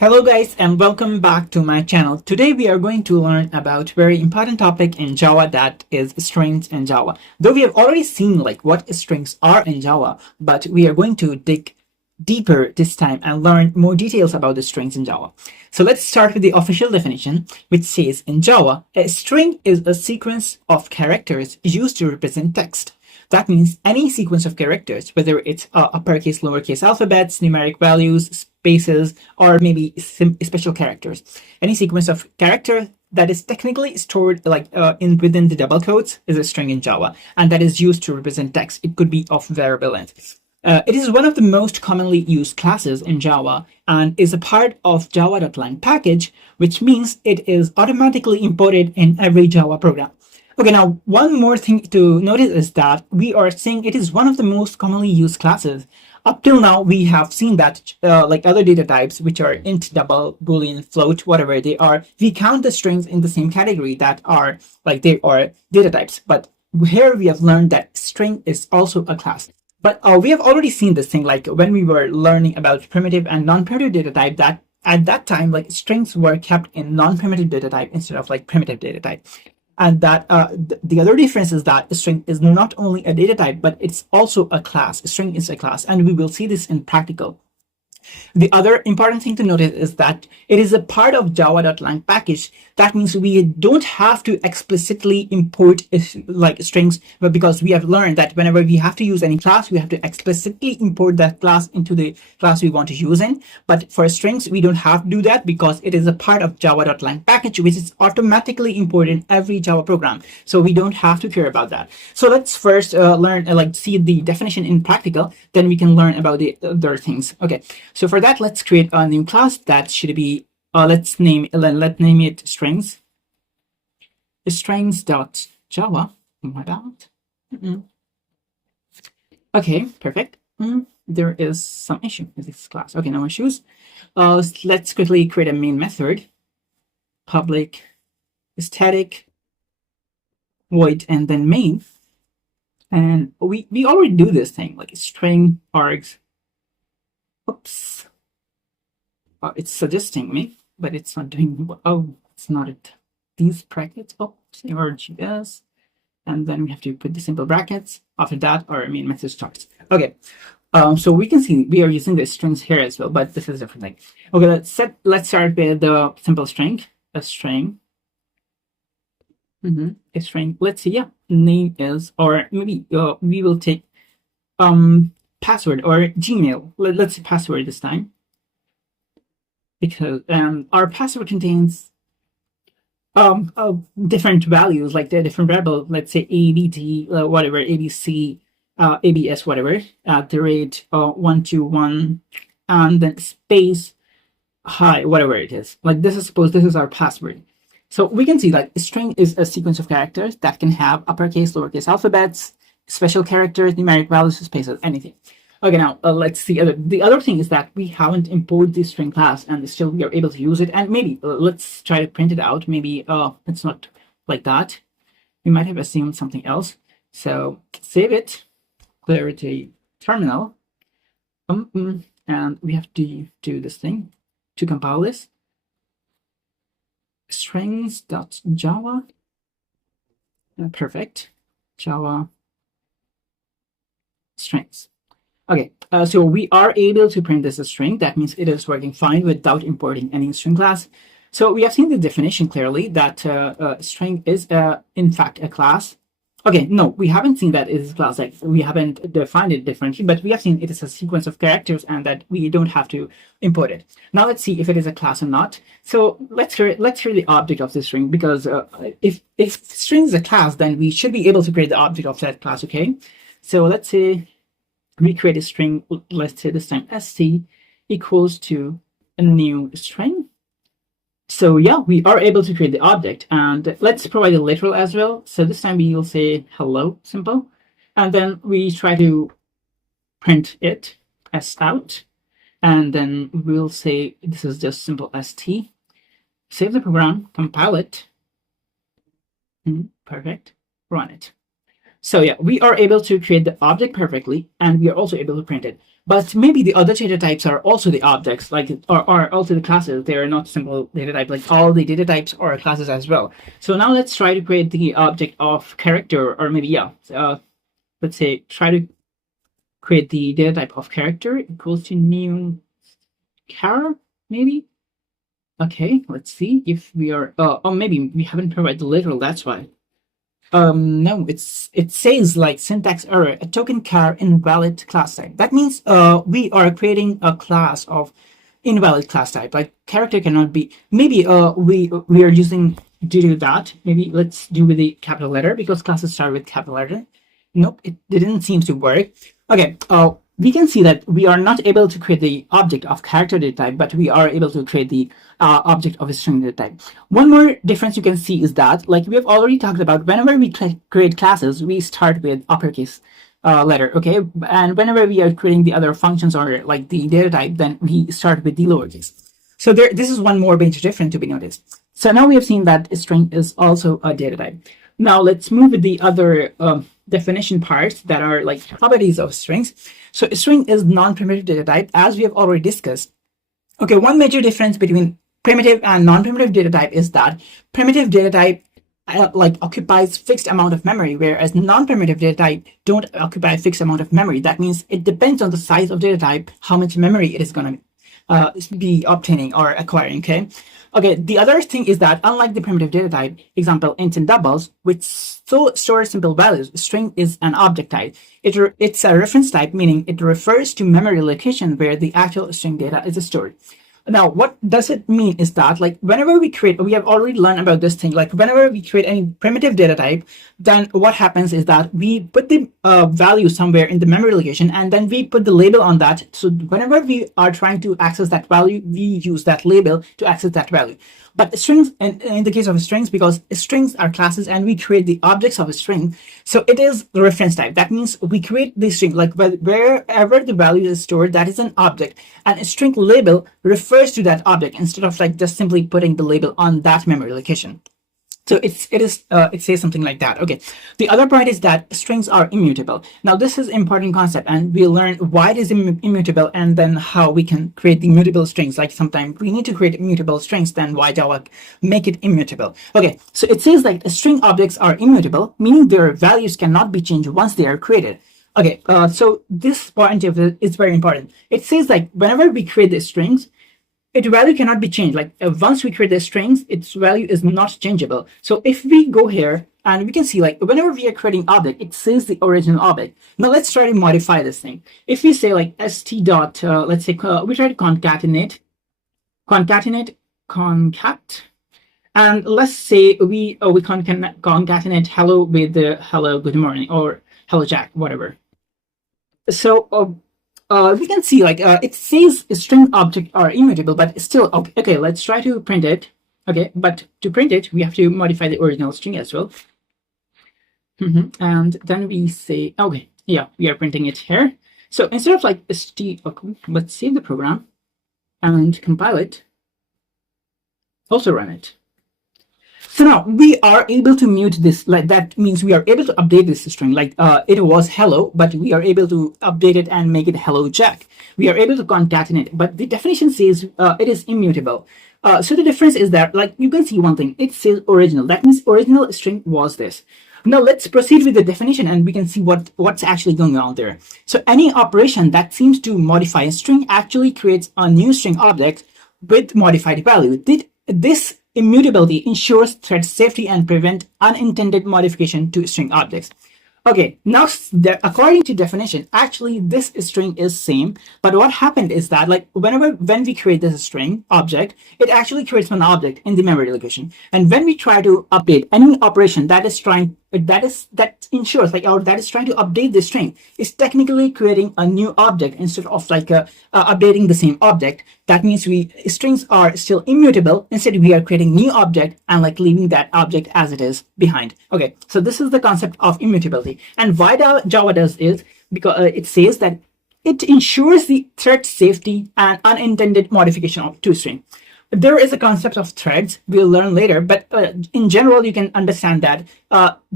Hello guys and welcome back to my channel. Today we are going to learn about very important topic in Java, that is strings in Java. Though we have already seen what strings are in Java, but we are going to dig deeper this time and learn more details about the strings in Java. So let's start with the official definition, which says in Java, a string is a sequence of characters used to represent text. That means any sequence of characters, whether it's uppercase, lowercase alphabets, numeric values, spaces, or maybe special characters. Any sequence of characters that is technically stored within the double quotes is a string in Java, and that is used to represent text. It could be of variable length. It is one of the most commonly used classes in Java and is a part of java.lang package, which means it is automatically imported in every Java program. Okay, now one more thing to notice is that we are saying it is one of the most commonly used classes. Up till now, we have seen that like other data types, which are int, double, boolean, float, whatever they are, we count the strings in the same category that are they are data types. But here we have learned that string is also a class. But we have already seen this thing when we were learning about primitive and non-primitive data type, that at that time strings were kept in non-primitive data type instead of primitive data type. And that the other difference is that a string is not only a data type, but it's also a class. A string is a class, and we will see this in practical. The other important thing to notice is that it is a part of java.lang package. That means we don't have to explicitly import strings, but because we have learned that whenever we have to use any class, we have to explicitly import that class into the class we want to use in. But for strings, we don't have to do that because it is a part of java.lang package, which is automatically imported in every Java program. So we don't have to care about that. So let's first learn, see the definition in practical, then we can learn about the other things. Okay. So for that, let's create a new class that should be, let's name it strings. Strings.java. My bad. Okay, perfect. There is some issue with this class. Okay, no issues. Let's quickly create a main method. Public static void and then main. And we already do this thing string args. Oops. It's suggesting me, but it's not doing. Oh, it's not it. These brackets. Oops, yes. And then we have to put the simple brackets. After that, our main method starts. Okay. So we can see we are using the strings here as well, but this is a different thing. Okay, let's start with the simple string. A string. A string. Let's see. Yeah, name is, or maybe we will take password or Gmail. Let's say password this time, because our password contains different values, the different variable. Let's say ABT, whatever, ABC, ABS, whatever, at the rate 121, and then space hi, whatever it is. This is, suppose this is our password. So we can see a string is a sequence of characters that can have uppercase, lowercase alphabets, special characters, numeric values, spaces, anything. Okay, now let's see. The other thing is that we haven't imported the string class, and still we are able to use it. And maybe let's try to print it out. Maybe it's not like that. We might have assumed something else. So save it, clear the terminal, and we have to do this thing to compile this. Strings.java. Perfect. Java strings. Okay, so we are able to print this as a string. That means it is working fine without importing any string class. So we have seen the definition clearly that string is in fact a class. Okay, no, we haven't seen that it is a class. We haven't defined it differently, but we have seen it is a sequence of characters and that we don't have to import it. Now let's see if it is a class or not. So let's create the object of this string, because if string is a class, then we should be able to create the object of that class. Okay, so let's say we create a string. Let's say this time st equals to a new string. So yeah, we are able to create the object, and let's provide a literal as well. So this time we will say hello, simple, and then we try to print it as out, and then we'll say this is just simple st. Save the program, compile it. Perfect. Run it. So yeah, we are able to create the object perfectly, and we are also able to print it. but maybe the other data types are also the objects, like are also the classes. They are not simple data type. Like all the data types are classes as well. So now let's try to create the object of character, or maybe let's say try to create the data type of character equals to new char, maybe. Okay, let's see if we are. Oh, maybe we haven't provided the literal. That's why. No, it says like syntax error, a token char invalid class type. That means we are creating a class of invalid class type. Like character cannot be. Maybe we are using due to that. Maybe let's do with the capital letter because classes start with capital letter. Nope, it didn't seem to work. Okay, we can see that we are not able to create the object of character data type, but we are able to create the object of a string data type. One more difference you can see is that, like we have already talked about, whenever we create classes, we start with uppercase letter, okay? And whenever we are creating the other functions or like the data type, then we start with the lowercase. So this is one more major difference to be noticed. So now we have seen that a string is also a data type. Now let's move with the other definition parts that are like properties of strings. So a string is non-primitive data type, as we have already discussed. Okay, one major difference between primitive and non-primitive data type is that primitive data type like occupies fixed amount of memory, whereas non-primitive data type don't occupy a fixed amount of memory. That means it depends on the size of data type, how much memory it is going to be obtaining or acquiring, okay? Okay, the other thing is that unlike the primitive data type, example int and doubles, which stores simple values, string is an object type. It's a reference type, meaning it refers to memory location where the actual string data is stored. Now, what does it mean is that, like, whenever we have already learned about this thing, like whenever we create any primitive data type, then what happens is that we put the value somewhere in the memory location, and then we put the label on that. So whenever we are trying to access that value, we use that label to access that value. But strings, and in the case of strings, because strings are classes and we create the objects of a string, so it is the reference type. That means we create the string, like wherever the value is stored, that is an object, and a string label refers to that object instead of like just simply putting the label on that memory location. So it says something like that. Okay. The other part is that strings are immutable. Now this is important concept, and we'll learn why it is immutable and then how we can create the mutable strings. Like sometimes we need to create immutable strings, then why Java make it immutable. Okay. So it says that string objects are immutable, meaning their values cannot be changed once they are created. Okay. So this point is very important. It says like whenever we create the strings, its value cannot be changed. Like once we create the strings, its value is not changeable. So if we go here and we can see like whenever we are creating object, it says the original object. Now let's try to modify this thing. If we say like st dot, let's say we try to concat, and let's say we concatenate hello with the hello good morning or hello Jack, whatever. So we can see like it says string object are immutable, but still okay. Let's try to print it. Okay, but to print it, we have to modify the original string as well. And then we say, okay, yeah, we are printing it here. So instead of like st, okay, let's save the program and compile it. Also run it. So now we are able to mute this, like that means we are able to update this string, like it was hello, but we are able to update it and make it hello Jack. We are able to concatenate, but the definition says it is immutable. So the difference is that, like you can see one thing, it says original. That means original string was this. Now let's proceed with the definition and we can see what's actually going on there. So any operation that seems to modify a string actually creates a new string object with modified value. This immutability ensures thread safety and prevent unintended modification to string objects. Okay, now according to definition, actually this string is same, but what happened is that like when we create this string object, it actually creates one object in the memory location, and when we try to update any operation that is trying ensures like, or that is trying to update the string, is technically creating a new object instead of like updating the same object. That means strings are still immutable. Instead, we are creating new object and like leaving that object as it is behind. Okay, so this is the concept of immutability. And why Java does is because it says that it ensures the thread safety and unintended modification of to string. There is a concept of threads we'll learn later, but in general you can understand that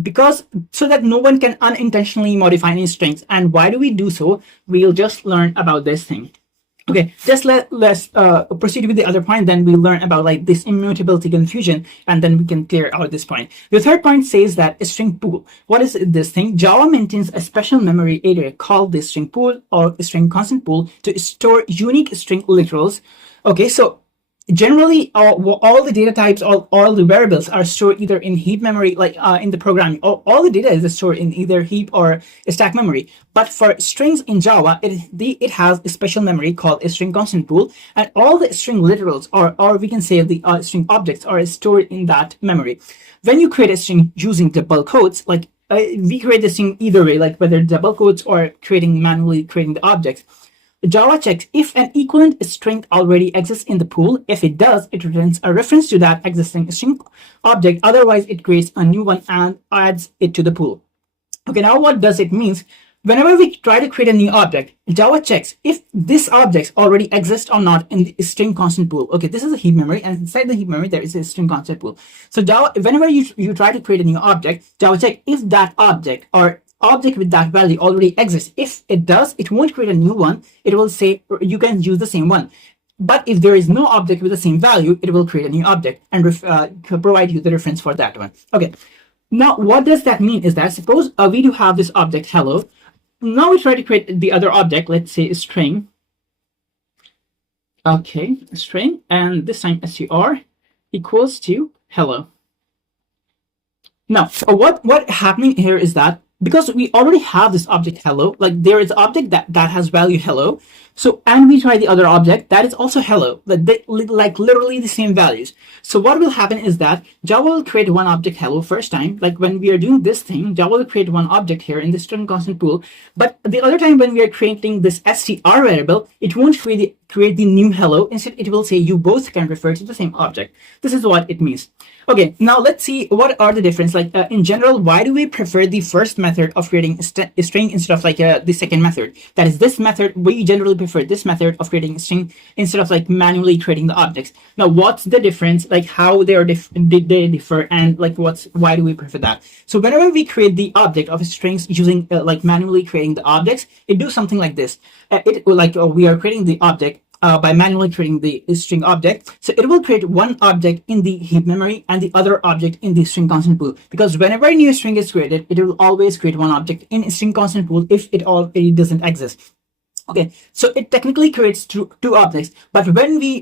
because so that no one can unintentionally modify any strings. And why do we do so? We'll just learn about this thing. Okay, just let's proceed with the other point, then we'll learn about like this immutability confusion, and then we can clear out this point. The third point says that a string pool. What is this thing? Java maintains a special memory area called the string pool or string constant pool to store unique string literals. Okay, so generally all the data types, all the variables are stored either in heap memory, like in the programming. All the data is stored in either heap or stack memory. But for strings in Java, it has a special memory called a string constant pool, and all the string literals, or we can say the string objects, are stored in that memory. When you create a string using double quotes, like we create the string either way, like whether double quotes or manually creating the objects. Java checks if an equivalent string already exists in the pool. If it does, it returns a reference to that existing string object. Otherwise, it creates a new one and adds it to the pool. Okay, now what does it mean? Whenever we try to create a new object, Java checks if this object already exists or not in the string constant pool. Okay, this is a heap memory, and inside the heap memory, there is a string constant pool. So Java, whenever you try to create a new object, Java checks if that object or object with that value already exists. If it does, it won't create a new one. It will say you can use the same one. But if there is no object with the same value, it will create a new object and provide you the reference for that one. Okay. Now, what does that mean is that suppose we do have this object hello. Now we try to create the other object. Let's say a string. Okay, a string, and this time str equals to hello. Now, what happening here is that because we already have this object hello, like there is an object that has value hello, so and we try the other object that is also hello, like literally the same values. So what will happen is that Java will create one object hello first time, like when we are doing this thing, Java will create one object here in the string constant pool, but the other time when we are creating this str variable, it won't create the new hello. Instead, it will say you both can refer to the same object. This is what it means. Okay, now let's see what are the difference. Like in general, why do we prefer the first method of creating a string instead of like the second method? That is this method. We generally prefer this method of creating a string instead of like manually creating the objects. Now, what's the difference? Like how they differ, and like why do we prefer that? So whenever we create the object of strings using like manually creating the objects, it do something like this. We are creating the object by manually creating the string object. So it will create one object in the heap memory and the other object in the string constant pool. Because whenever a new string is created, it will always create one object in a string constant pool if it already doesn't exist. Okay, so it technically creates two objects, but when we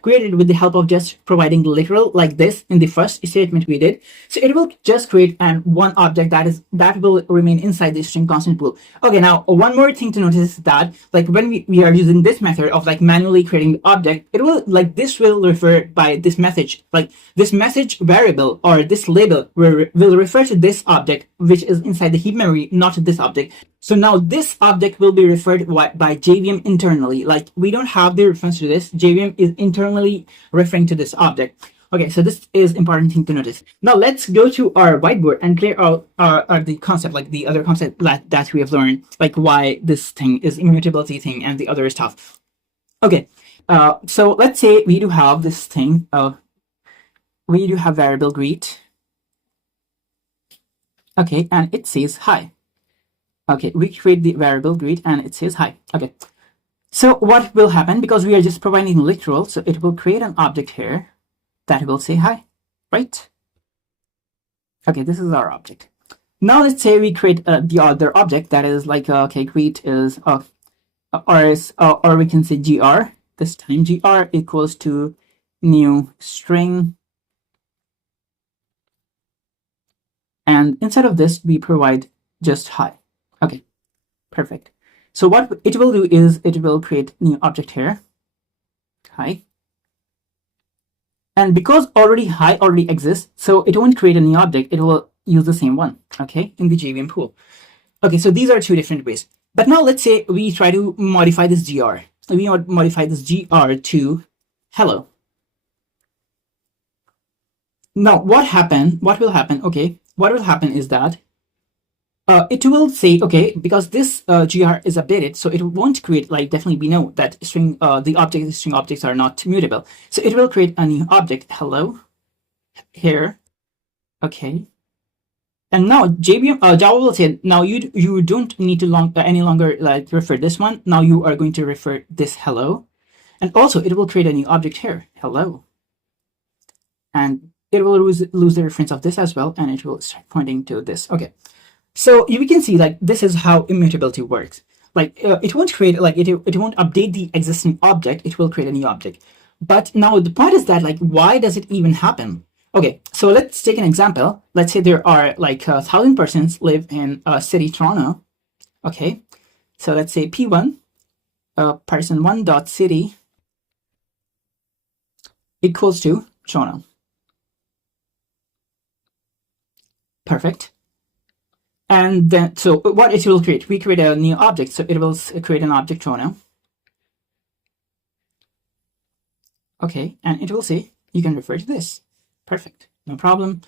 create it with the help of just providing literal like this in the first statement we did, so it will just create one object that will remain inside the string constant pool. Okay, now one more thing to notice is that like when we are using this method of like manually creating the object, it will like this will refer by this message, like this message variable or this label will refer to this object which is inside the heap memory, not this object. So now this object will be referred by JVM internally. Like we don't have the reference to this. JVM is internally referring to this object. Okay, so this is important thing to notice. Now let's go to our whiteboard and clear out the concept, like the other concept that we have learned, like why this thing is immutability thing and the other stuff. Okay, so let's say we do have this thing. We do have variable greet. Okay, and it says hi. Okay, we create the variable greet and it says hi. Okay, so what will happen, because we are just providing literal, so it will create an object here that will say hi, right? Okay, this is our object. Now let's say we create the other object that is like okay, greet is or we can say gr. This time gr equals to new string, and inside of this we provide just hi. Okay, perfect. So what it will do is it will create new object here, hi. And because hi already exists, so it won't create a new object, it will use the same one, okay, in the JVM pool. Okay, so these are two different ways. But now let's say we try to modify this gr. So we modify this gr to hello. Now what will happen? Okay, what will happen is that it will say, okay, because this gr is updated, so it won't create, like, definitely we know that string the string objects are not mutable, so it will create a new object, hello, here. Okay, and now Java will say, now you don't need to any longer like refer this one. Now you are going to refer this hello, and also it will create a new object here, hello, and it will lose the reference of this as well, and it will start pointing to this. Okay, so you can see, like, this is how immutability works. Like, it won't create, like, it won't update the existing object. It will create a new object. But now the point is that, like, why does it even happen? Okay, so let's take an example. Let's say there are like 1,000 persons live in city Toronto. Okay, so let's say P1 person 1 dot city equals to Toronto. Perfect. And then, so what it will create? We create a new object, so it will create an object Toronto. Okay, and it will say you can refer to this. Perfect, no problem.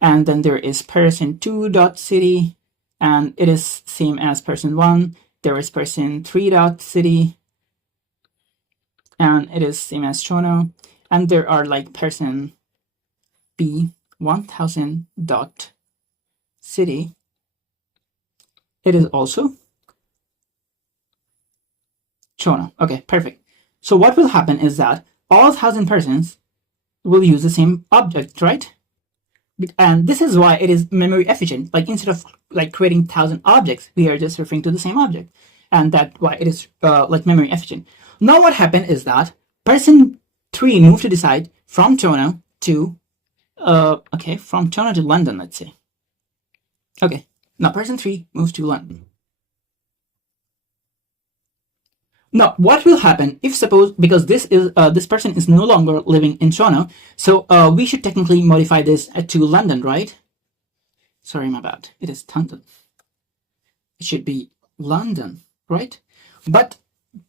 And then there is person 2 dot city, and it is same as person 1. There is person 3 dot city, and it is same as Toronto. And there are like person B 1000 dot city. It is also Toronto. Okay, perfect. So what will happen is that all 1,000 persons will use the same object, right? And this is why it is memory efficient. Like, instead of like creating 1,000 objects, we are just referring to the same object, and that's why it is like memory efficient. Now what happened is that person 3 moved to decide from Toronto to from Toronto to London, let's say. Okay, now person 3 moves to London. Now, what will happen if, suppose, because this person is no longer living in Toronto, so we should technically modify this to London, right? Sorry, my bad. It is London. It should be London, right? But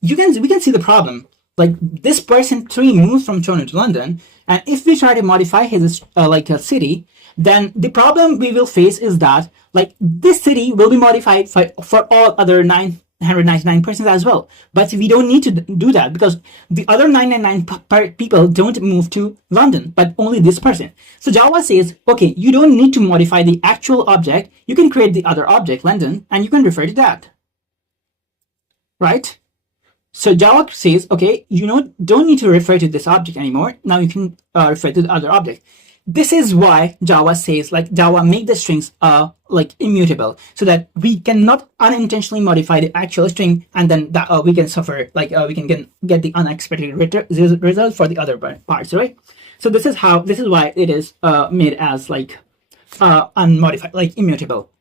we can see the problem. Like, this person 3 moves from Toronto to London, and if we try to modify his like a city, then the problem we will face is that, like, this city will be modified for all other 999 persons as well. But we don't need to do that, because the other 999 people don't move to London, but only this person. So Java says, okay, you don't need to modify the actual object. You can create the other object, London, and you can refer to that, right? So Java says, okay, you don't need to refer to this object anymore. Now you can refer to the other object. This is why Java says, like, Java make the strings like immutable, so that we cannot unintentionally modify the actual string, and then that we can suffer, like, we can get the unexpected result for the other parts, right? So this is why it is made as like unmodified, like immutable.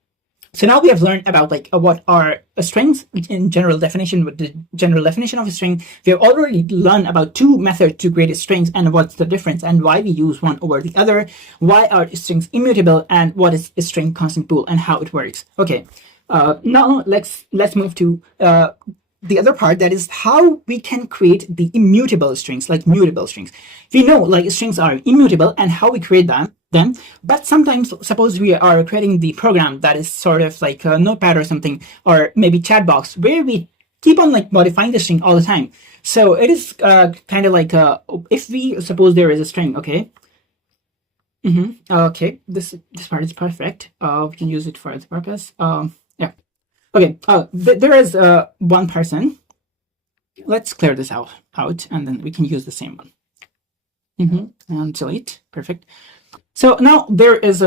So now we have learned about, like, what are strings in general definition. With the general definition of a string, we have already learned about 2 methods to create strings, and what's the difference, and why we use one over the other, why are strings immutable, and what is a string constant pool, and how it works. Okay, now let's move to the other part, that is how we can create the immutable strings, like mutable strings. We know, like, strings are immutable and how we create them, but sometimes, suppose we are creating the program that is sort of like a notepad or something, or maybe chat box, where we keep on, like, modifying the string all the time. So it is kind of like if we suppose there is a string, okay, okay, this part is perfect. We can use it for the purpose. Yeah, okay. There is one person. Let's clear this out, and then we can use the same one. And delete. Perfect. So now there is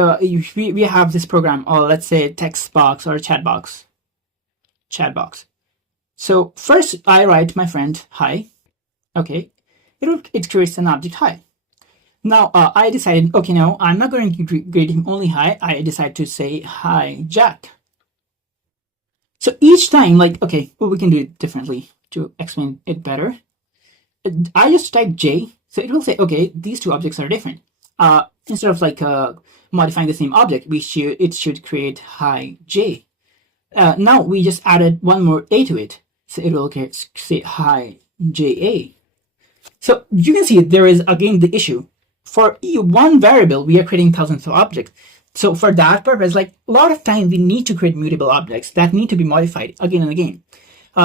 we have this program, or let's say text box or chat box. So first I write my friend hi. Okay, it creates an object hi. Now I decided, okay, no, I'm not going to greet him only hi. I decide to say hi Jack. So each time, like, okay, well, we can do it differently to explain it better. I just type J, so it will say, okay, these 2 objects are different. Instead of like modifying the same object, it should create hi J. Now we just added one more A to it, so it will say hi JA. So you can see there is again the issue. For one variable, we are creating thousands of objects. So for that purpose, like a lot of time we need to create mutable objects that need to be modified again and again.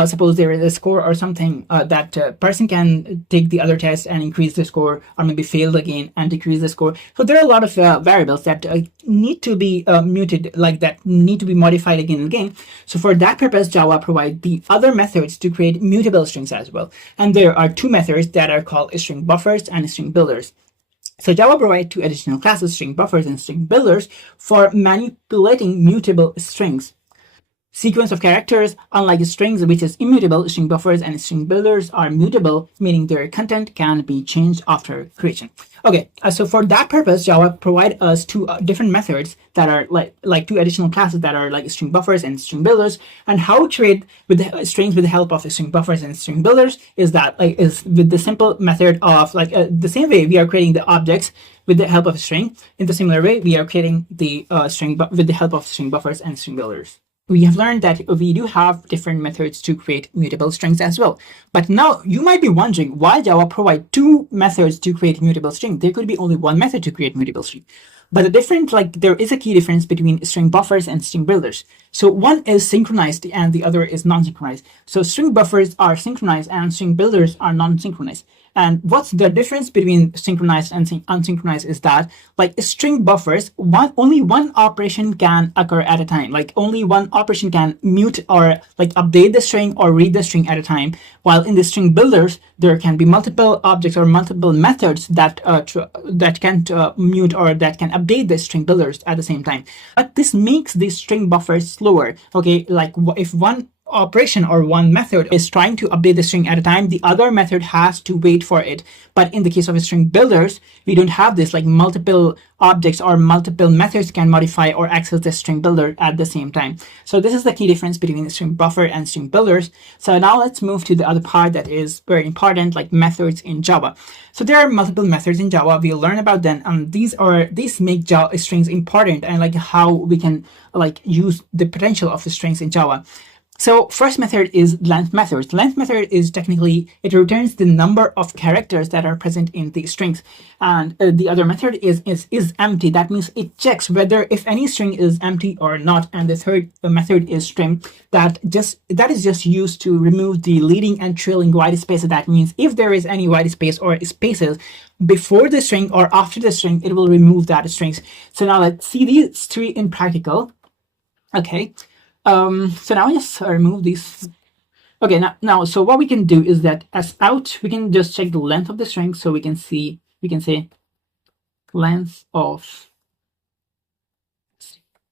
Suppose there is a score or something that person can take the other test and increase the score, or maybe fail again and decrease the score. So there are a lot of variables that need to be muted, like that need to be modified again and again. So for that purpose, Java provides the other methods to create mutable strings as well. And there are two methods that are called string buffers and string builders. So Java provides two additional classes, string buffers and string builders, for manipulating mutable strings. Sequence of characters, unlike strings, which is immutable, string buffers and string builders are mutable, meaning their content can be changed after creation. Okay, so for that purpose, Java provide us two different methods that are like two additional classes that are like string buffers and string builders. And how to create with the strings with the help of the string buffers and string builders is that is with the simple method of the same way we are creating the objects with the help of a string. In the similar way, we are creating the string with the help of string buffers and string builders. We have learned that we do have different methods to create mutable strings as well. But now you might be wondering why Java provide two methods to create mutable string. There could be only one method to create mutable string. But the difference, there is a key difference between string buffers and string builders. So one is synchronized and the other is non-synchronized. So string buffers are synchronized and string builders are non-synchronized. And what's the difference between synchronized and unsynchronized is that, like string buffers, only one operation can occur at a time. Like only one operation can mute or update the string or read the string at a time. While in the string builders, there can be multiple objects or multiple methods that can mute or that can update the string builders at the same time. But this makes the string buffers slower. Okay, like if one operation or one method is trying to update the string at a time, the other method has to wait for it. But in the case of string builders, we don't have this, like multiple objects or multiple methods can modify or access the string builder at the same time. So this is the key difference between the string buffer and string builders. So now let's move to the other part that is very important, like methods in Java. So there are multiple methods in Java. We'll learn about them, and these make Java strings important and like how we can use the potential of the strings in Java. So first method is length method. Length method is technically, it returns the number of characters that are present in the strings. And the other method is empty. That means it checks whether if any string is empty or not. And the third method is trim. That is just used to remove the leading and trailing white spaces. That means if there is any white space or spaces before the string or after the string, it will remove that strings. So now let's see these three in practical. Okay. So now I just remove these. Okay, now so what we can do is that as out, we can just check the length of the string. So we can say length of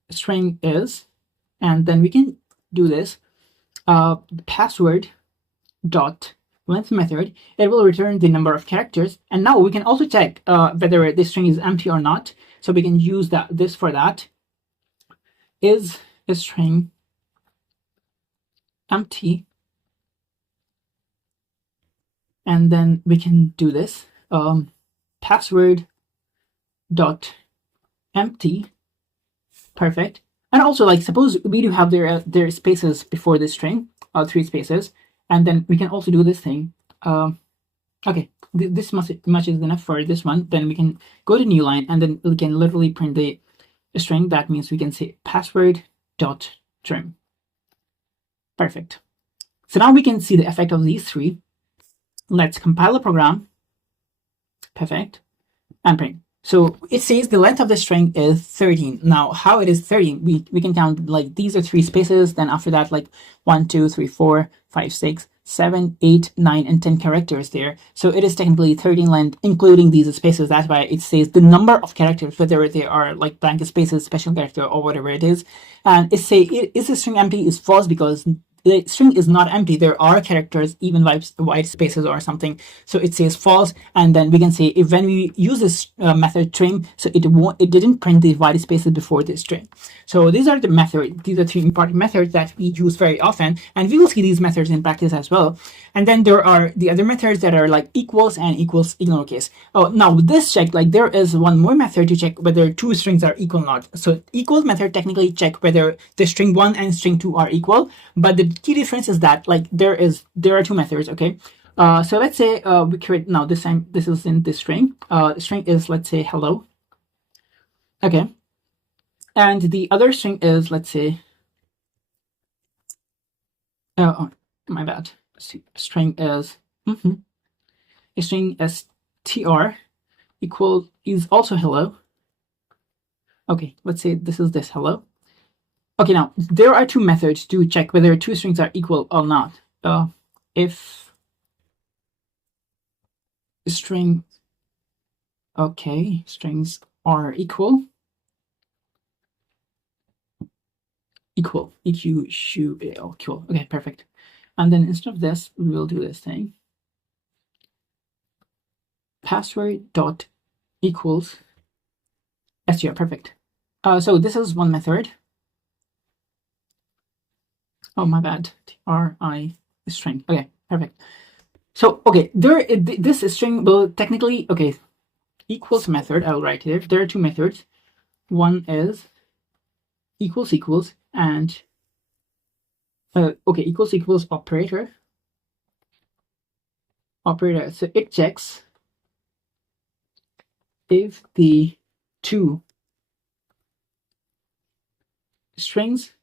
string is, and then we can do this password dot length method. It will return the number of characters, and now we can also check whether this string is empty or not. So we can use this for that. Is a string empty? And then we can do this password dot empty. Perfect. And also, suppose we do have their spaces before this string, 3 spaces, and then we can also do this thing. Okay, this much is enough for this one. Then we can go to new line, and then we can literally print the string. That means we can say password dot trim. Perfect. So now we can see the effect of these 3. Let's compile the program. Perfect. And print. So it says the length of the string is 13. Now, how it is 13? We can count these are 3 spaces. Then after that, 1, 2, 3, 4, 5, 6, 7, 8, 9, and 10 characters there. So it is technically 13 length, including these spaces. That's why it says the number of characters, whether they are blank spaces, special character, or whatever it is. And is the string empty is false because the string is not empty. There are characters, even white spaces or something. So it says false. And then we can say if when we use this method trim, so it didn't print the white spaces before this string. So these are the methods. These are 3 important methods that we use very often, and we will see these methods in practice as well. And then there are the other methods that are equals and equals ignore case. Oh, now with this check, there is one more method to check whether 2 strings are equal or not. So equal method technically check whether the string 1 and string 2 are equal, but the key difference is that there are 2 methods. Okay, so let's say we create now this time. This is in this string. The string is, let's say, hello. Okay, And the other string is, let's say, oh, my bad. String is a string str equal is also hello. Okay, let's say this is this hello. Okay, now there are two methods to check whether two strings are equal or not. If string, okay, strings are equal, equal, okay, perfect. And then instead of this, we will do this thing. Password dot equals str, perfect. So this is one method. Oh, my bad. Tri string. Okay, perfect. So, okay, this string will technically, okay, equals method, I'll write here. There are two methods. One is equals and, okay, equals operator. So it checks if the two strings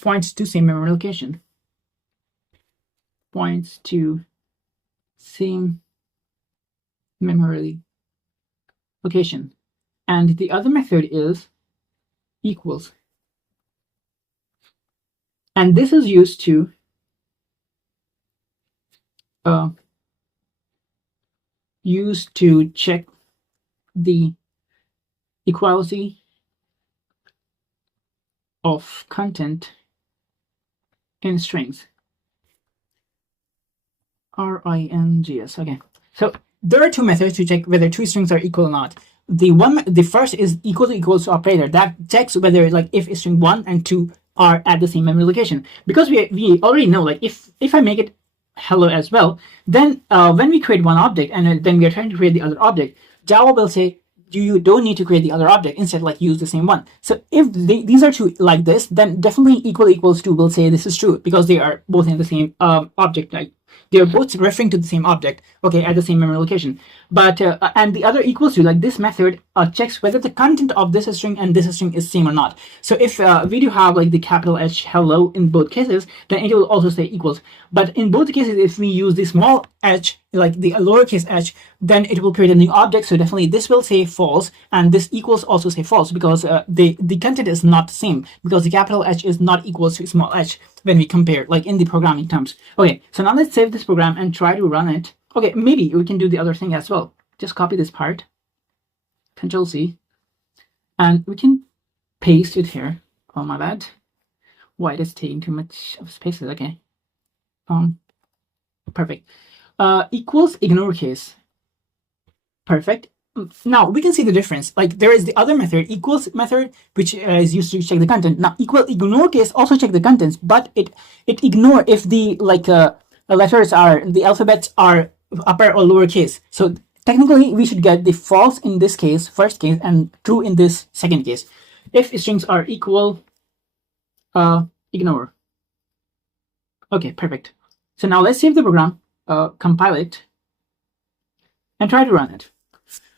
points to same memory location. Points to same memory location. And the other method is equals. And this is used to check the equality of content in strings. RINGS. Okay. So there are two methods to check whether two strings are equal or not. The first is equals operator that checks whether, like, if string 1 and 2 are at the same memory location. Because we already know, like, if I make it hello as well, then when we create one object and then we are trying to create the other object, Java will say you don't need to create the other object. Instead, like, use the same one. So if these are two like this, then definitely equals to will say this is true because they are both in the same object. Like, they are both referring to the same object, okay, at the same memory location. But and the other equals to, like, this method checks whether the content of this string and this string is same or not. So if we do have, like, the capital H hello in both cases, then it will also say equals. But in both cases, if we use the small h, like the lowercase h, then it will create a new object. So definitely this will say false, and this equals also say false because the content is not the same, because the capital H is not equals to small h when we compare, like, in the programming terms. Okay, so now let's save this program and try to run it. Okay, maybe we can do the other thing as well. Just copy this part, Control C, and we can paste it here. Oh, my bad. Why it is taking too much of spaces? Okay. Perfect. Equals ignore case. Perfect. Now we can see the difference. Like, there is the other method, equals method, which is used to check the content. Now ignore case also check the contents, but it ignore if the, like, letters are, the alphabets are upper or lower case. So technically we should get the false in this case, first case, and true in this second case. If strings are equal, ignore. Okay, perfect. So now let's save the program, compile it, and try to run it.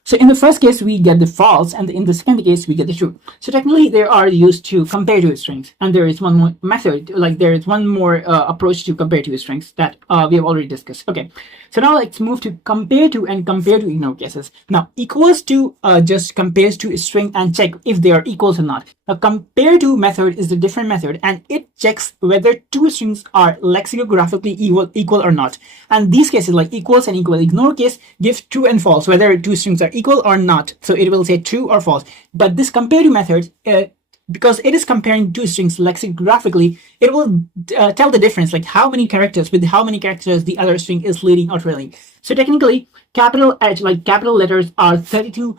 So in the first case, we get the false, and in the second case, we get the true. So technically, they are used to compare two strings. And there is one more method, like there is one more approach to compare two strings that we have already discussed. Okay, so now let's move to compare to and compare to ignore cases. Now, equals to just compares to a string and check if they are equals or not. A compare to method is a different method, and it checks whether two strings are lexicographically equal or not. And these cases, like equals and equal ignore case, gives true and false, whether two strings are equal or not. So it will say true or false. But this compare to method, because it is comparing two strings lexicographically, it will tell the difference, like how many characters the other string is leading or trailing. So technically, capital H, like capital letters, are 32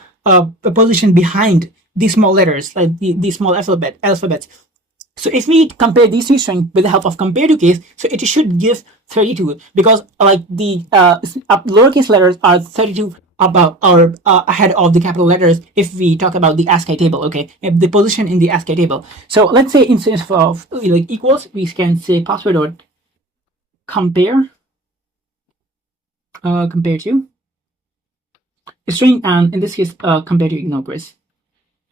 position behind the small letters, like the small alphabets. So if we compare these two strings with the help of compare to case, so it should give 32, because, like, the lowercase letters are 32 above or ahead of the capital letters if we talk about the ASCII table, okay, the position in the ASCII table. So let's say instead of like equals, we can say password or compare to string, and in this case compare to ignore case.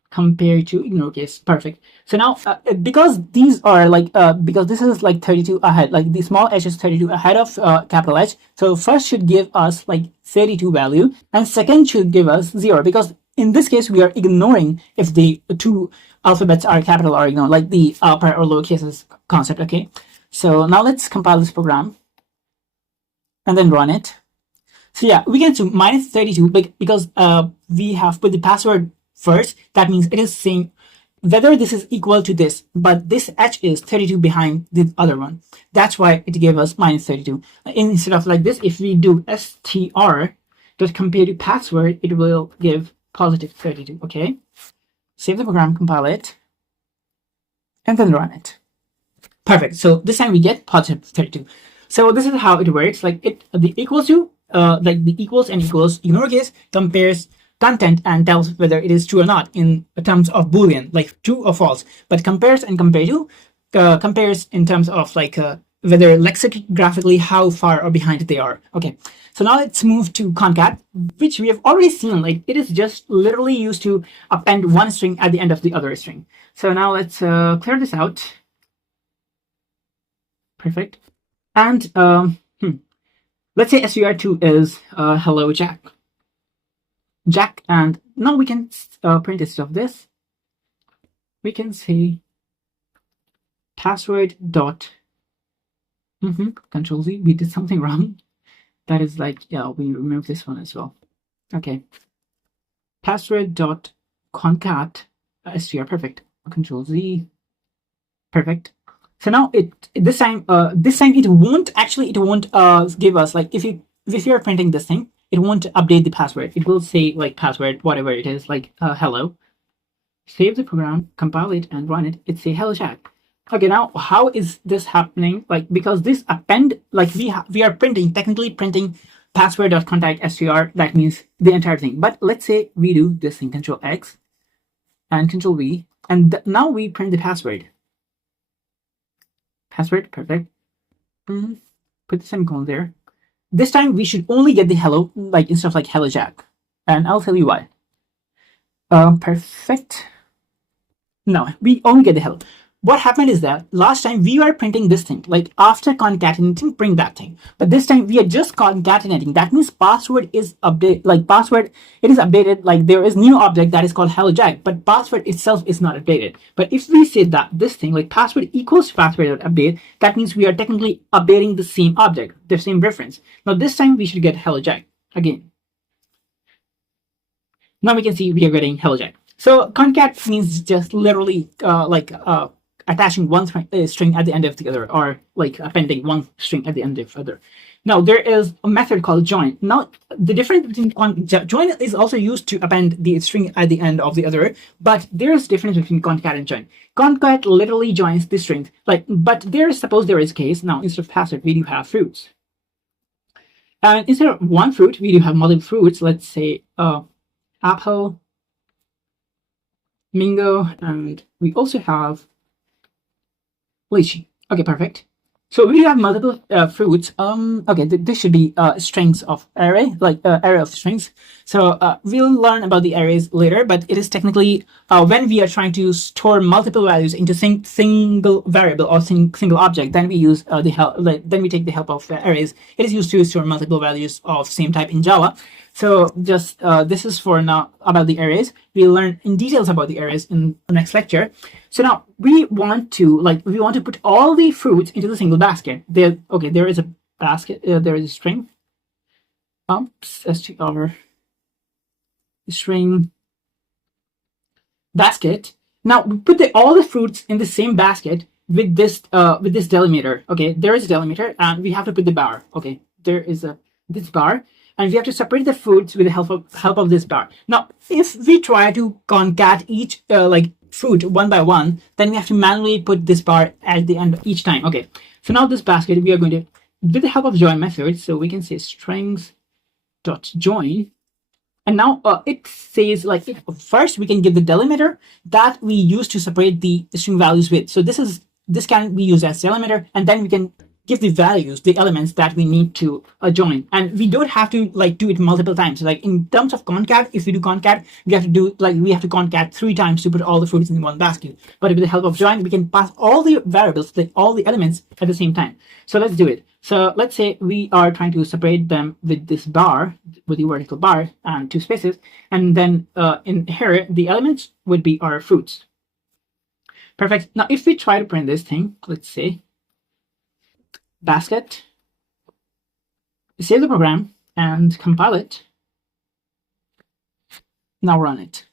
compared to ignore case. Perfect. So now because these are like because this is like 32 ahead, like the small h is 32 ahead of capital H, so first should give us like 32 value and second should give us 0, because in this case we are ignoring if the two alphabets are capital or ignored, like the upper or lower cases concept. Okay, so now let's compile this program and then run it. So yeah, we get to minus 32 because we have put the password first. That means it is saying whether this is equal to this, but this h is 32 behind the other one. That's why it gave us minus 32. Instead of like this, if we do str.compare to password, it will give positive 32. Okay, save the program, compile it, and then run it. Perfect. So this time we get positive 32. So this is how it works. Like the equals to like the equals and equals ignore case compares content and tells whether it is true or not in terms of boolean, like true or false. But compares and compare to compares in terms of like whether lexicographically how far or behind they are. Okay, so now let's move to concat, which we have already seen. Like it is just literally used to append one string at the end of the other string. So now let's clear this out. Perfect. And let's say str2 is hello Jack. Jack, and now we can print instead of this. We can say password dot Control Z. We did something wrong. That is like, yeah, we remove this one as well. Okay. Password dot concat str. Perfect. Control Z. Perfect. So now this time it won't give us, like if you are printing this thing, it won't update the password. It will say like password whatever it is, like hello. Save the program, compile it, and run it. It say hello Jack. Okay, now how is this happening? Like because this append, like we are technically printing password.contact str. That means the entire thing. But let's say we do this thing, Control X and Control V, and now we print the password. Password, perfect. Put the semicolon there. This time we should only get the hello, like instead of like hello Jack, and I'll tell you why. Perfect. No, we only get the hello. What happened is that last time we were printing this thing, like after concatenating, print that thing. But this time we are just concatenating. That means password is updated, like password, it is updated, like there is new object that is called hello Jack, but password itself is not updated. But if we say that this thing, like password equals password.update, that means we are technically updating the same object, the same reference. Now this time we should get hello Jack again. Now we can see we are getting hello Jack. So concat means just literally attaching one string at the end of the other, or like appending one string at the end of the other. Now there is a method called join. Now the difference between join is also used to append the string at the end of the other, but there is difference between concat and join. Concat literally joins the strings, but suppose there is case. Now instead of password we do have fruits, and instead of one fruit we do have multiple fruits. Let's say apple, mango, and we also have lychee. Okay, perfect. So we have multiple fruits. Okay, this should be strings of array, like array of strings. So we'll learn about the arrays later, but it is technically when we are trying to store multiple values into single variable or single object, then we use then we take the help of arrays. It is used to store multiple values of same type in Java. So just this is for now about the arrays. We'll learn in details about the arrays in the next lecture. So now we want to put all the fruits into the single basket. There is a basket. There is a string. Str string basket. Now we put all the fruits in the same basket with this delimiter. Okay, there is a delimiter, and we have to put the bar. Okay, there is this bar. And we have to separate the fruits with the help of this bar. Now, if we try to concat each fruit one by one, then we have to manually put this bar at the end each time. Okay, so now this basket we are going to, with the help of join method, so we can say strings.join, and now it says first we can give the delimiter that we use to separate the string values with. So this can be used as delimiter, and then we can give the values, the elements that we need to join, and we don't have to like do it multiple times. Like in terms of concat, if we do concat, we have to concat 3 times to put all the fruits in one basket. But with the help of join, we can pass all the variables, all the elements at the same time. So let's do it. So let's say we are trying to separate them with this bar, with the vertical bar and 2 spaces, and then in here the elements would be our fruits. Perfect. Now if we try to print this thing, let's say basket, save the program and compile it. Now run it.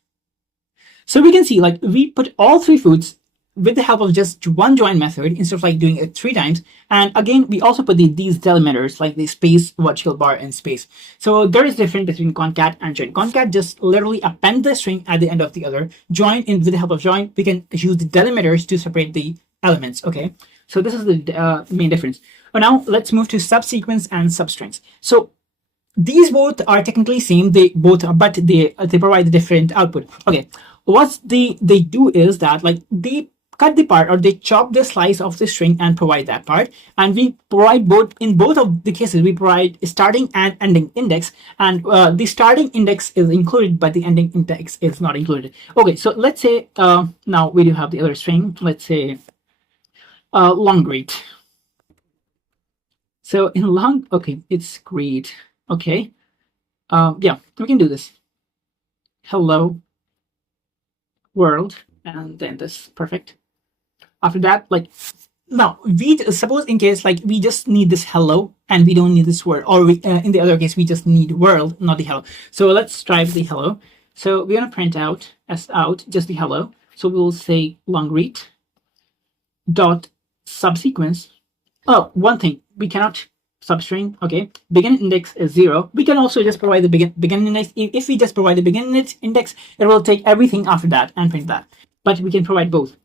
So we can see like we put all 3 fruits with the help of just one join method instead of like doing it 3 times. And again, we also put these delimiters like the space, vertical bar, and space. So there is difference between concat and join. Concat just literally append the string at the end of the other. Join, in with the help of join, we can use the delimiters to separate the elements. Okay, so this is the main difference. Now let's move to subsequence and substrings. So these both are technically same. They both are, but they provide a different output. Okay, what they do is that like they cut the part, or they chop the slice of the string and provide that part, and we provide both. In both of the cases, we provide starting and ending index, and the starting index is included but the ending index is not included. Okay, so let's say now we do have the other string. Let's say long greet. So in long, okay, it's greet. Okay, yeah, we can do this. Hello world, and then this. Perfect. After that, like now we suppose in case like we just need this hello and we don't need this word, or we in the other case we just need world, not the hello. So let's try the hello. So we're gonna print out just the hello. So we'll say long greet dot subsequence. Oh, one thing, we cannot substring. Okay, begin index is 0. We can also just provide the begin index. If we just provide the begin index, it will take everything after that and print that. But we can provide both.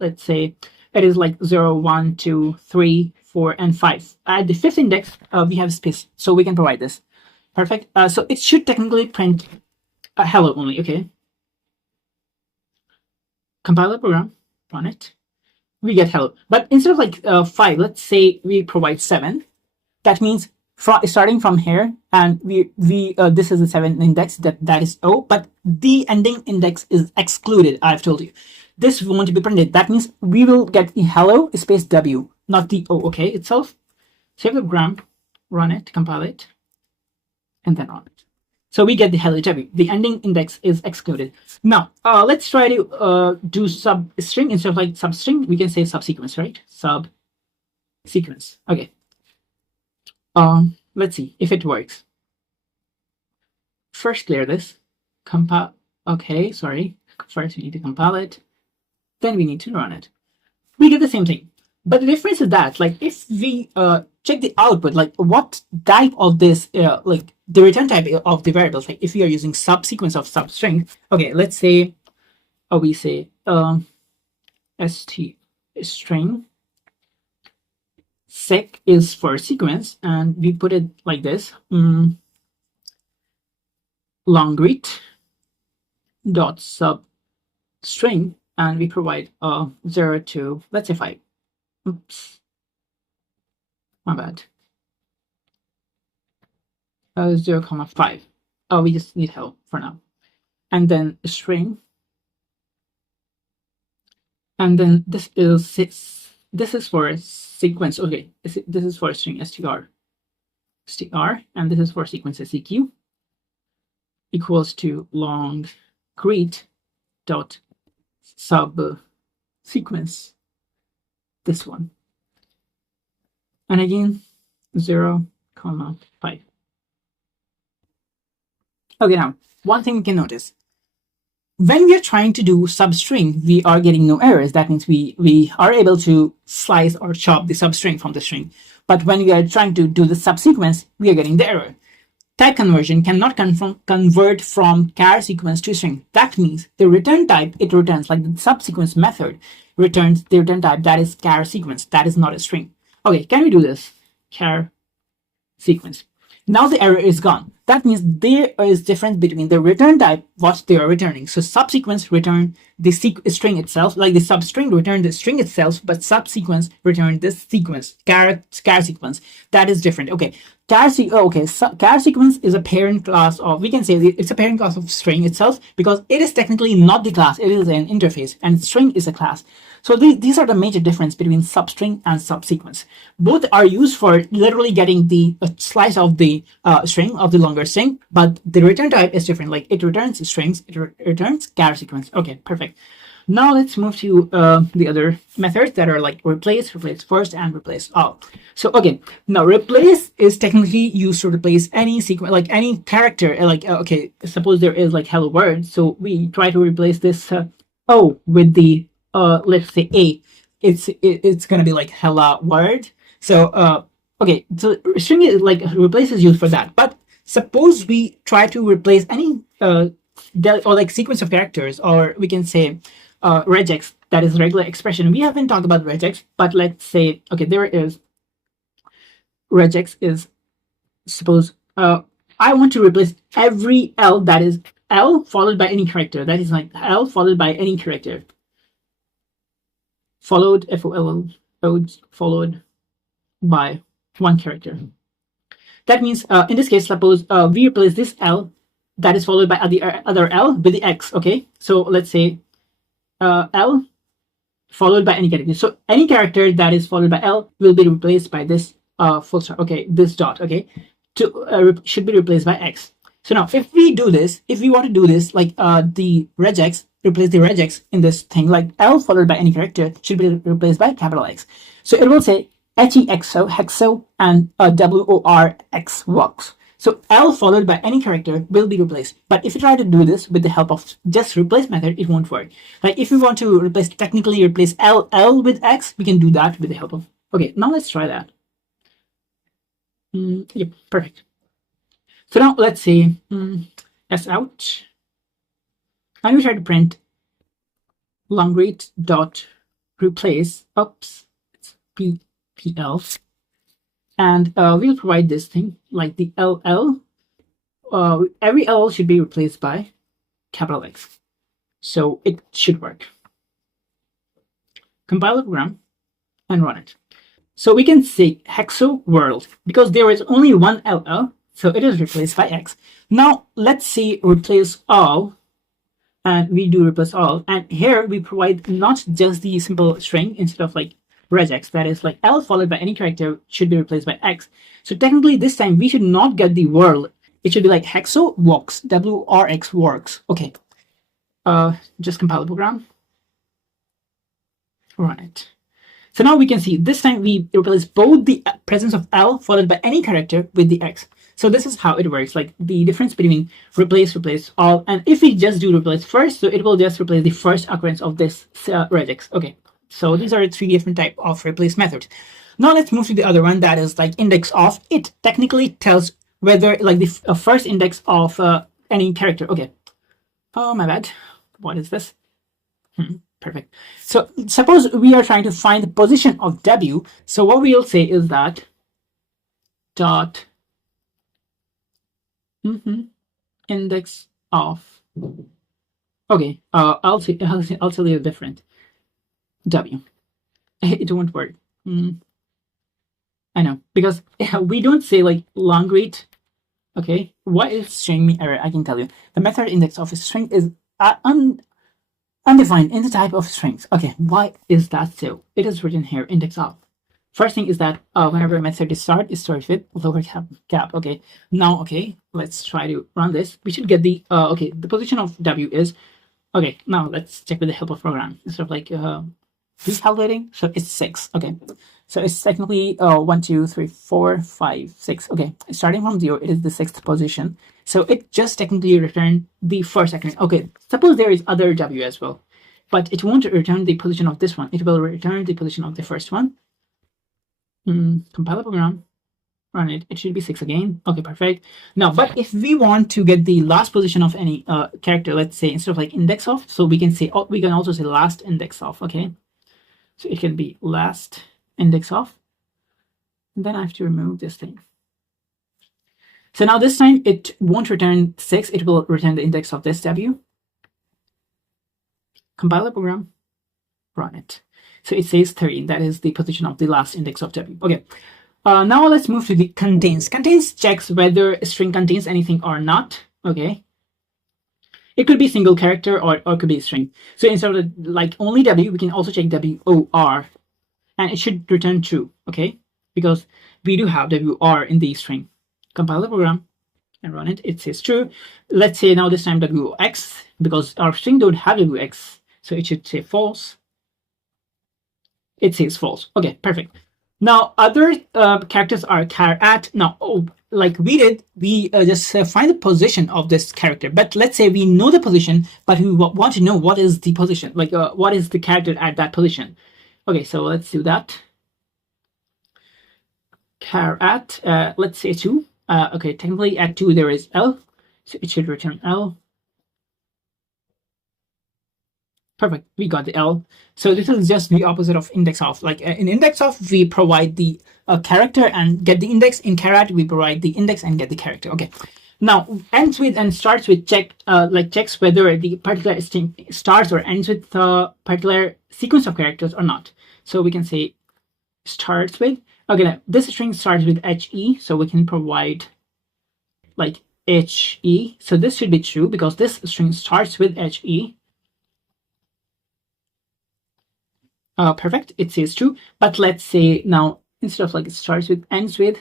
Let's say it is like 0, 1, 2, 3, 4, and 5. At the 5th index, we have space, so we can provide this. Perfect. So it should technically print hello only. Okay. Compile the program, run it. We get hello. But instead of like 5, let's say we provide 7. That means starting from here, and this is the 7th index, that is O, but the ending index is excluded. I've told you this won't be printed. That means we will get the hello space W, not the O. Okay, itself. Save the program, run it, compile it, and then run it. So we get the hello W. The ending index is excluded. Now let's try to do substring instead of like substring. We can say subsequence, right? Subsequence. Okay. Let's see if it works. First clear this, compile. Okay, sorry. First we need to compile it, then we need to run it. We get the same thing, but the difference is that like if we check the output, like what type of this, like the return type of the variables, like if we are using subsequence of substring. Okay, let's say we say string sec is for sequence, and we put it like this. Long greet dot substring, and we provide 0 to, let's say, 5. Oops, my bad. 0, 5. We just need help for now. And then string, and then this is 6. This is for sequence. Okay, this is for string str, and this is for sequence seq, equals to long greet dot subsequence, this one, and again 0, 5. Okay, now one thing we can notice. When we are trying to do substring, we are getting no errors. That means we are able to slice or chop the substring from the string. But when we are trying to do the subsequence, we are getting the error. Type conversion cannot convert from char sequence to string. That means the return type it returns, like the subsequence method returns the return type that is char sequence. That is not a string. Okay, can we do this? Char sequence. Now the error is gone. That means there is difference between the return type, what they are returning. So subsequence return the string itself, like the substring return the string itself, but subsequence return this sequence, char sequence. That is different. Okay, char sequence is a parent class of, we can say it's a parent class of string itself, because it is technically not the class, it is an interface, and string is a class. So these are the major difference between substring and subsequence. Both are used for literally getting the slice of the string, of the longer string, but the return type is different. Like it returns strings, it returns char sequence. Okay, perfect. Now let's move to the other methods that are like replace first, and replace all. So okay, now replace is technically used to replace any sequence, like any character. Like okay, suppose there is like hello world, so we try to replace this O with the let's say A. It's gonna be like hello word. So okay, so string is like replace is used for that. But suppose we try to replace any or like sequence of characters, or we can say regex, that is regular expression. We haven't talked about regex, but let's say okay, there is regex is, suppose I want to replace every L that is L followed by any character. That is like L followed by any character. Followed FOLL followed by one character. That means in this case, suppose we replace this L that is followed by the other L with the X. Okay, so let's say L followed by any character. So any character that is followed by L will be replaced by this full stop. Okay, this dot. Okay, should be replaced by X. So now if we do this, if we want to do this, like the regex, replace the regex in this thing, like L followed by any character should be replaced by capital X. So it will say hexo, and WORX works. So L followed by any character will be replaced. But if you try to do this with the help of just replace method, it won't work. Like if we want to technically replace L with X, we can do that with the help of, okay, now let's try that. Yep, perfect. So now let's say S out, and we try to print longread dot replace, oops, it's PL, and we'll provide this thing like the LL. Every L should be replaced by capital X, so it should work. Compile the program and run it. So we can say hexo world, because there is only one LL, so it is replaced by X. Now let's see replace all, and we do replace all, and here we provide not just the simple string instead of like regex, that is like L followed by any character should be replaced by X. So technically this time we should not get the world, it should be like hexo works, WRX works. Okay, just compile the program, run it. So now we can see this time we replace both the presence of L followed by any character with the X. So this is how it works, like the difference between replace all, and if we just do replace first, so it will just replace the first occurrence of this regex. Okay, so these are three different types of replace methods. Now let's move to the other one, that is like index of. It technically tells whether like the first index of any character. Okay, oh my bad, what is this? Perfect. So suppose we are trying to find the position of W. So what we'll say is that dot index of. Okay, I'll tell you different. W. It won't work. I know, because we don't say like long read. Okay, what is showing me error? I can tell you. The method index of a string is undefined in the type of strings. Okay, why is that so? It is written here, index of. First thing is that whenever a method is started with lower cap. Okay, now okay, let's try to run this. We should get the okay, the position of W is okay. Now let's check with the help of program instead of like recalculating. So it's 6. Okay, so it's technically 1, 2, 3, 4, 5, 6. Okay, starting from 0, it is the 6th position. So it just technically returned the first second. Okay, suppose there is other W as well, but it won't return the position of this one. It will return the position of the first one. Compile the program, run it. It should be 6 again. Okay, perfect. Now, but if we want to get the last position of any character, let's say instead of like index of, so we can say we can also say last index of. Okay, so it can be last index of. And then I have to remove this thing. So now this time it won't return 6, it will return the index of this W. Compile the program, run it. So it says 13, that is the position of the last index of W. Okay, now let's move to the contains. Contains checks whether a string contains anything or not. Okay, it could be single character or it could be a string. So instead of like only W, we can also check WOR, and it should return true. Okay, because we do have WR in the string. Compile the program and run it. It says true. Let's say now this time WX, because our string don't have WX, so it should say false. It says false. Okay, perfect. Now other characters are char at. Now like we did, we just find the position of this character. But let's say we know the position, but we want to know what is the position, like what is the character at that position. Okay, so let's do that. Char at, let's say 2. Okay, technically at 2 there is L, so it should return L. Perfect, we got the L. So this is just the opposite of index of. Like in index of, we provide the character and get the index. In char at, we provide the index and get the character. Okay. Now ends with and starts with check, like checks whether the particular string starts or ends with the particular sequence of characters or not. So we can say starts with. Okay, now this string starts with HE, so we can provide like HE. So this should be true because this string starts with HE. Perfect, it says true. But let's say now instead of like it starts with ends with,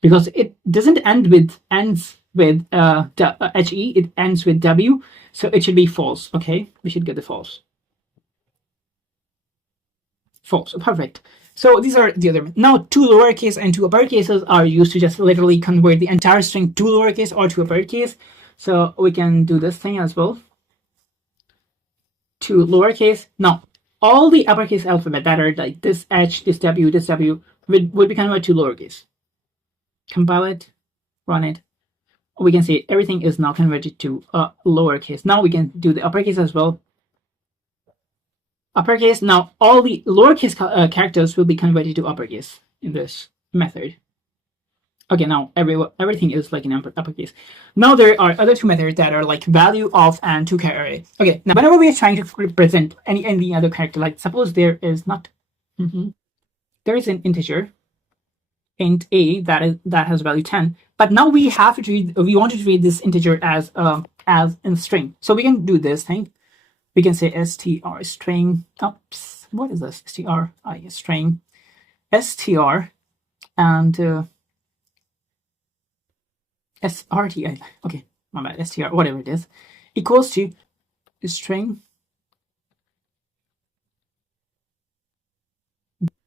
because it doesn't end with ends with HE, it ends with W, so it should be false. Okay, we should get the false. False, perfect. So these are the other. Now 2 lowercase and 2 uppercases are used to just literally convert the entire string to lowercase or to uppercase. So we can do this thing as well. 2 lowercase. Now all the uppercase alphabet that are like this H, this W would be converted to lowercase. Compile it, run it. We can see everything is now converted to lowercase. Now we can do the uppercase as well. Uppercase. Now all the lowercase characters will be converted to uppercase in this method. Okay, now everything is like in uppercase. Now there are other 2 methods that are like value of and to char array. Okay, now whenever we are trying to represent any other character, like suppose there is not, there is an integer, int a that has value 10, but now we have to treat, we want to treat this integer as in string. So we can do this thing. We can say str string. Oops, what is this? Str string str and srt. Okay, my bad. Str, whatever it is, equals to string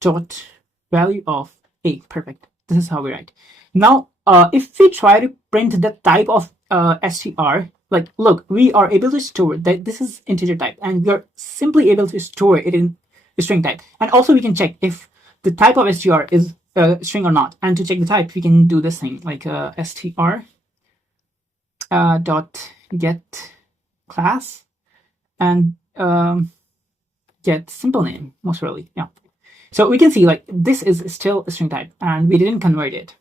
dot value of a. Perfect. This is how we write. Now, if we try to print the type of str, like look, we are able to store that this is integer type, and we are simply able to store it in string type. And also we can check if the type of str is string or not. And to check the type, we can do this thing like str dot get class and get simple name, most probably. Yeah. So we can see like this is still a string type and we didn't convert it.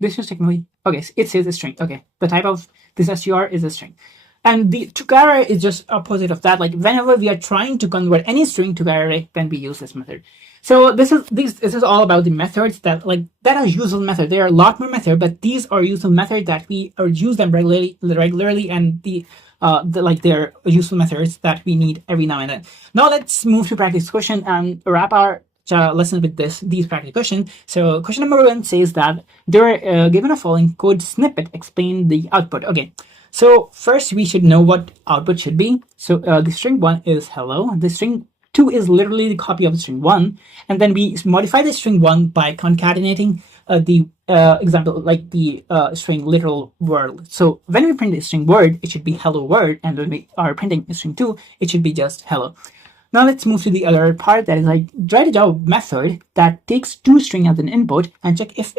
This is technically, okay, it says a string. Okay, the type of this str is a string. And the to char array is just opposite of that. Like whenever we are trying to convert any string to char array, then we use this method. So this is all about the methods that are useful methods. There are a lot more methods, but these are useful methods that we use them regularly, and they're useful methods that we need every now and then. Now let's move to practice question and wrap our lesson with these practice questions. So question number 1 says that they're given a following code snippet, explain the output. Okay, so first we should know what output should be. So the string 1 is hello. The string 2 is literally the copy of the string 1, and then we modify the string 1 by concatenating the example, like the string literal world. So when we print the string word, it should be hello world, and when we are printing the string 2, it should be just hello. Now let's move to the other part, that is like write a Java method that takes 2 string as an input and check if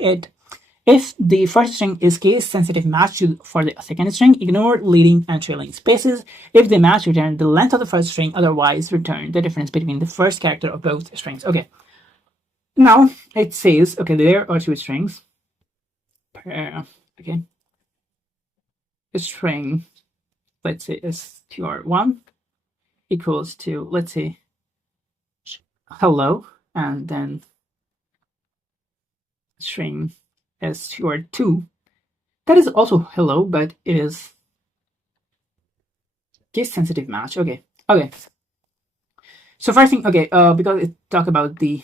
the first string is case sensitive match for the second string, ignore leading and trailing spaces. If they match, return the length of the first string, otherwise return the difference between the first character of both strings. Okay. Now it says, okay, there are 2 strings. okay, a string, let's say str1 equals to, let's say, hello, and then string str2, that is also hello, but it is case sensitive match. Okay. So first thing, because it talks about the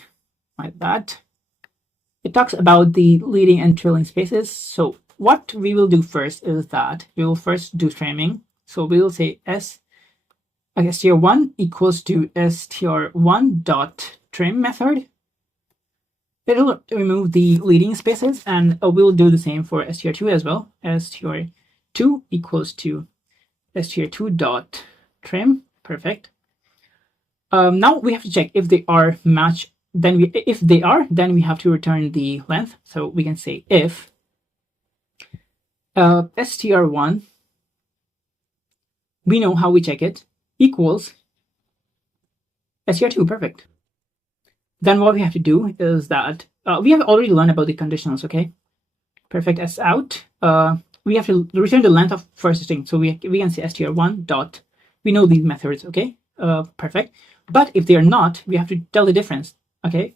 it talks about the leading and trailing spaces. So what we will do first is that we will first do trimming. So we will say str1 equals to str1 dot trim method. It'll remove the leading spaces, and we'll do the same for str2 as well. str2 equals to str2 dot trim. Perfect. Now we have to check if they are match. If they are, then we have to return the length. So we can say if str1, we know how we check it, equals str2. Perfect. Then what we have to do is that we have already learned about the conditionals. Okay, perfect. As out, we have to return the length of first string. So we can say str1 dot. We know these methods. Okay, perfect. But if they are not, we have to tell the difference. Okay,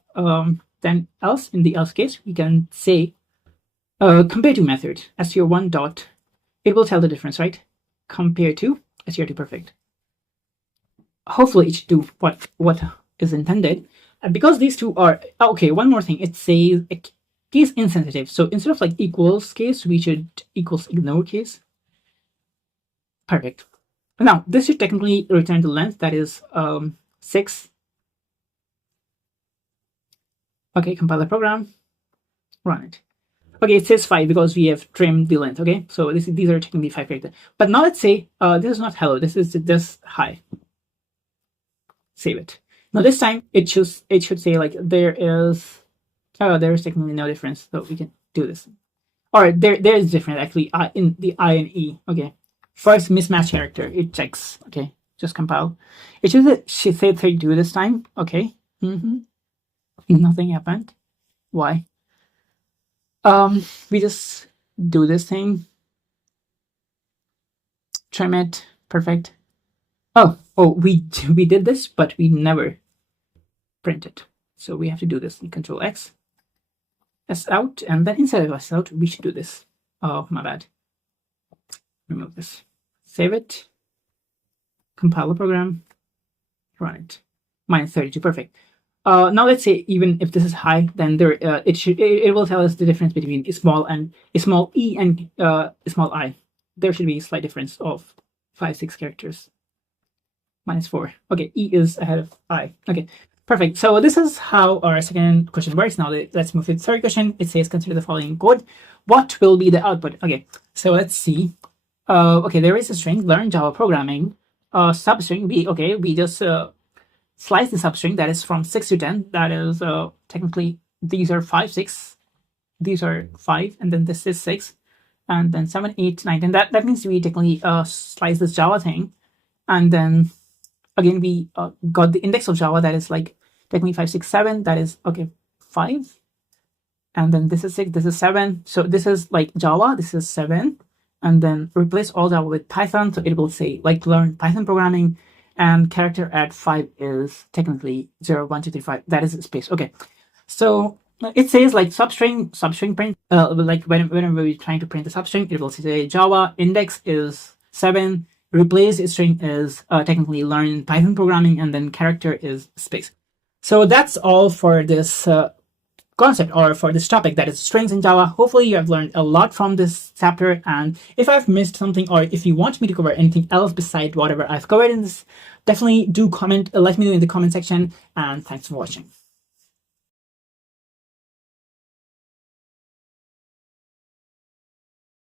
then else, in the else case, we can say compare to method str1 dot. It will tell the difference, right? Compare to str2. Perfect. Hopefully it should do what is intended. And because these two are okay, one more thing, it says case insensitive. So instead of like equals case, we should equals ignore case. Perfect. Now this should technically return the length, that is 6. Okay, compile the program, run it. Okay, it says 5 because we have trimmed the length. Okay, so these are technically 5 characters. But now let's say this is not hello, this is just hi. Save it. Now this time it should say like there is technically no difference, so we can do this. All right, there is difference actually in the I and E. Okay, first mismatch character it checks. Okay, just compile. It should say 32 this time. Okay. Nothing happened. Why? We just do this thing. Trim it. Perfect. Oh, we did this, but we never print it. So we have to do this in Control X. S out, and then inside of S out, we should do this. Oh, my bad. Remove this. Save it. Compile the program. Run it. -32. Perfect. Now let's say even if this is high, then there it will tell us the difference between a small e and a small I. There should be a slight difference of 5-6 characters. -4. Okay, E is ahead of I. Okay, perfect. So this is how our second question works. Now let's move to the third question. It says consider the following code. What will be the output? Okay, so let's see. Okay, there is a string, learn Java programming. Substring, we just slice the substring, that is from 6 to 10. That is technically these are 5, 6. These are 5, and then this is 6, and then 7, 8, 9, 10. That means we technically slice this Java thing, and then again we got the index of Java, that is like technically 5, 6, 7. That is 5, and then this is 6. This is 7. So this is like Java. This is 7, and then replace all Java with Python. So it will say like learn Python programming. And character at 5 is technically 0, 1, 2, 3, 5. That is space. Okay, so it says like substring print. Like whenever we're trying to print the substring, it will say Java index is 7. Replace string is technically learn Python programming, and then character is space. So that's all for this concept, or for this topic, that is strings in Java. Hopefully you have learned a lot from this chapter, and if I've missed something, or if you want me to cover anything else beside whatever I've covered in this, definitely do comment, let me know in the comment section, and thanks for watching.